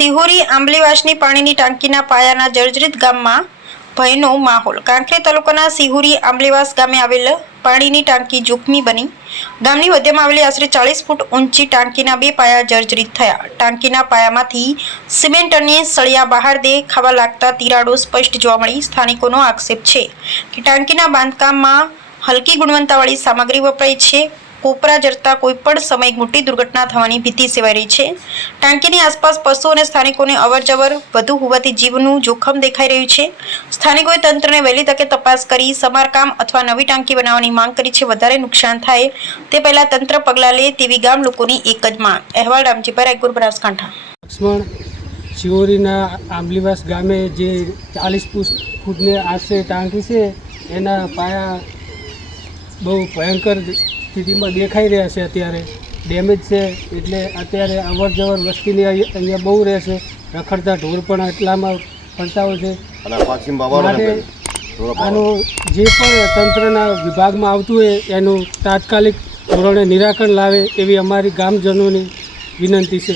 સિહોરી આંબલીવાસની પાણીની ટાંકીના પાયાના જર્જરિત ગામમાં ભયનો માહોલ। કાંકરેજ તાલુકાના સિહોરી આંબલીવાસ ગામે આવેલ પાણીની ટાંકી જોખમી બની। ગામની મધ્યમાં આવેલી આશરે 40 ફૂટ ઊંચી ટાંકીના 2 પાયા જર્જરિત થયા। ટાંકીના પાયામાંથી સિમેન્ટ અને સળિયા બહાર દેખાવા લાગતા તિરાડો સ્પષ્ટ જોવા મળી। સ્થાનિકોનો આક્ષેપ છે કે ટાંકીના બાંધકામમાં હલકી ગુણવત્તાવાળી સામગ્રી વપરાઈ છે। કોપરા જરતા કોઈપણ સમયે મોટી દુર્ઘટના થવાની ભીતિ સેવાઈ રહી છે। ટાંકીની આસપાસ પશુઓ અને સ્થાનિકોને અવરજવર વધુ હોવાથી જીવનું જોખમ દેખાઈ રહ્યું છે। સ્થાનિકોએ તંત્રને વહેલી તકે તપાસ કરી સમારકામ અથવા નવી ટાંકી બનાવવાની માંગ કરી છે। વધારે નુકસાન થાય તે પહેલા તંત્ર પગલાં લે તેવી ગામ લોકોની એક જ માંગ। અહેવાલ રામજીભાઈ રાયપુર, બનાસકાંઠા। લક્ષ્મણ સિહોરીના આંબલીવાસ ગામે જે 40 ફૂટની આશરે ટાંકી છે એના પાયા બહુ ભયંકર સ્થિતિમાં દેખાઈ રહ્યા છે। અત્યારે ડેમેજ છે એટલે અત્યારે અવર જવર વસ્તીની અહીંયા બહુ રહેશે। રખડતા ઢોર પણ એટલામાં ફરતા હોય છે। માટે આનું જે પણ તંત્રના વિભાગમાં આવતું હોય એનું તાત્કાલિક ધોરણે નિરાકરણ લાવે એવી અમારી ગામજનોની વિનંતી છે।